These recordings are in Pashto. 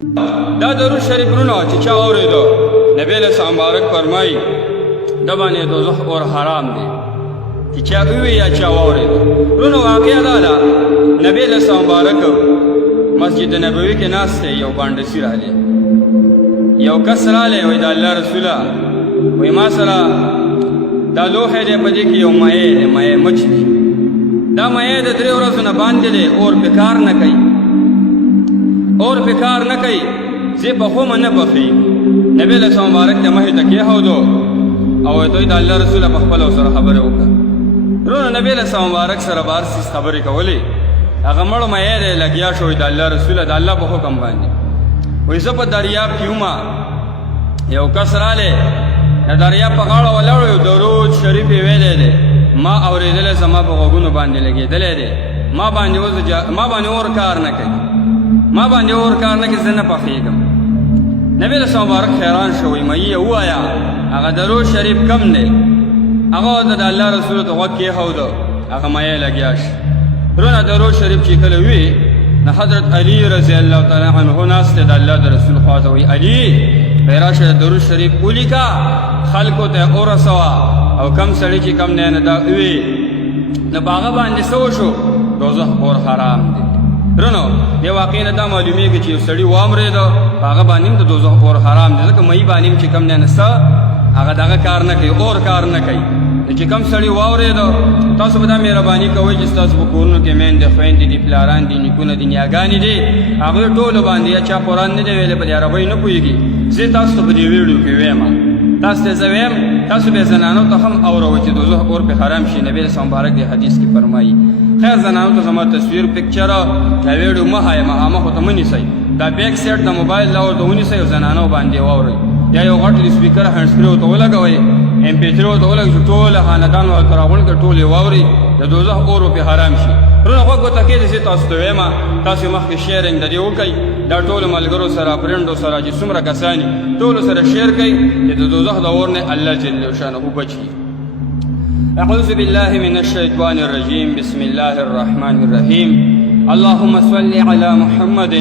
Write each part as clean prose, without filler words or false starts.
دا درود شریف رونو چې چا اوریدو نبی له مبارک فرمایي د باندې دوزخ اور حرام دی چې چا وی یا چا اوریدو رونو واقعا دا نبی له مبارک مسجد نبوي کې ناس ته یو باندې سیراله یو کس راله وای د الله رسوله وای ما سره دا لوحه دې پدې کې یو مې مچ دی دا مې د درې ورځې نه باندې دی اور په کار نه کوي اور په کار نه کوي زه په خو نه بخي نبی له مبارک ته مه ته کې هودو او ته د الله رسول په خپل سره خبره وکړه رونه نبی له مبارک سره بار سي خبرې کولې هغه مړ مې لګیا شو د الله رسول د الله په حکم باندې وې زه په دریاب کې ومه یو کس راله د دریاب په غاړه ولاړ یو درود شریف ویلې ده ما اورېدل زما په غوګونو باندې لګېدلې ده ما باندې اور کار نه کوي ما باندې اور کار نه کوي زه نه پخېږم نبی له مبارک حیران شو وایي مې ووایه هغه درود شریف کم دی هغه د الله رسول ته غوږ کېښودو هغه مې لګیا شي رونه درود شریف چې کله وي نه حضرت علی رضی الله تعالی عنه ناست د الله د رسول خواته وایي علی راشه درود شریف ولیکا خلکو ته اورسوا او کم سړی چې کم نه دا وی نه باغ باندې سو شو دوزخ اور حرام دی رونو دی واقعا دا معلومیږي چې یو سړی وامرې دا باغ باندې د دوزخ اور حرام دی ځکه مې باندې چې کم نه نسا هغه دغه کار نه کوي اور کار نه کوي چې کم سړی واورې دا تاسو به دا مهرباني کوئ چې تاسو په کورونو کې مین د خويندې دي پلاران دي نیکونه دي نیاګانې دي هغه ټول باندې چا قرآن نه دی ویلې په عربی نه پوهیږي زه تاسو ته په دې ویډیو کې وایم تاسو ته زویم تاسو به زنانو ته هم اورو چې دوزخ اور په حرام شي نبی رسول مبارک دی حدیث کې فرمایي خیر زنانو ته زما تصویر پکچر دا ویډیو مخه ته منی سي دا بیک سیټ د موبایل لاو ته ونی سي زنانو باندې واوري یا یو غټ سپیکر هانډ فري ته ولګوي ام پی 3 ته ولګوي ټول خاندان او تراغون کې ټول واوري د دوزخ اور په حرام شي رونه وګورئ ته کې چې تاسو ته وایم تاسو مخکې شیرینګ د دې وکړئ دا ټول ملګرو سره فرندو سره چې څومره کسانی ټول سره شیر کړئ چې د دوزخ د اور نه الله جل شانه وبچي اعوذ بالله من الشیطان الرجیم بسم الله الرحمن الرحیم اللهم صل على محمد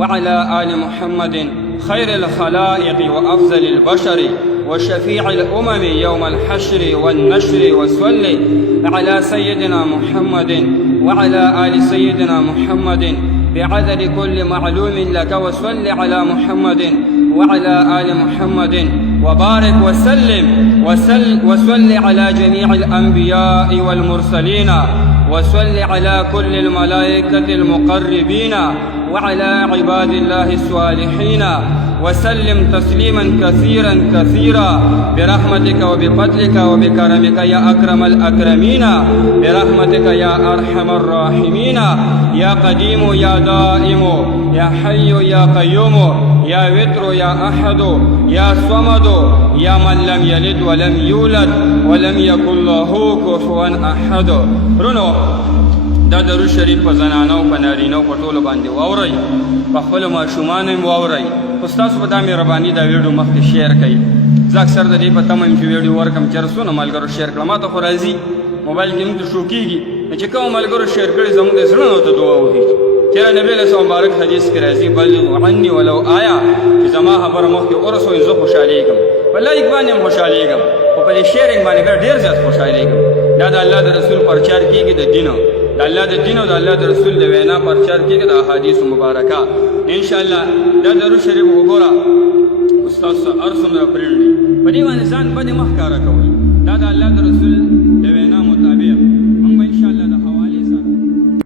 وعلى آل محمد خير الخلائق وأفضل البشر وشفيع الأمم يوم الحشر والنشر وصل على سيدنا محمد وعلى آل سيدنا محمد بعدد كل معلوم لك وصل على محمد وعلى آل محمد وبارك وسلم وصل على جميع الأنبياء والمرسلين وصل على كل الملائكة المقربين وعلى عباد الله الصالحين وسلم تسليما كثيرا كثيرا برحمتك وبفضلك وبكرمك يا أكرم الأكرمين برحمتك يا أرحم الراحمين يا قديم يا دائم يا حي يا قيوم يا وتر يا أحد يا صمد يا من لم يلد ولم يولد ولم يكن له كفوا أحد رونو دا درود شریف په زنانو په نارینو په ټولو باندې واورئ په خپلو ماشومانو هم واورئ خو ستاسو په دا مهرباني دا ویډیو مخکې شیر کړئ زه اکثر د دې په تمه یم چې ویډیو ورکړم چې رسونه ملګرو شیر کړه ما ته خو راځي موبایل کې موږ ته شو کېږي چې کوم ملګرو شیر کړي زموږ د زړونو ته دعا وکړي چېرې نبی له مبارک حدیث کې راځي بلغوا عني ولو آیه چې زما خبره مخکې ورسوئ زه خوشحالېږم په لایک باندې هم خوشحالېږم خو په دې شیرینګ باندې بیا ډېر زیات خوشحالېږم دا د الله د رسول پرچار کېږي د دین د الله د دین او د الله د رسول د وینا پرچار کېږي د احادیث مبارکه ان شاء الله دا درود شریف وګوره استاد ارسم را پرېږدي په دې باندې ځان باندې مخ کاره کوي دا د الله د رسول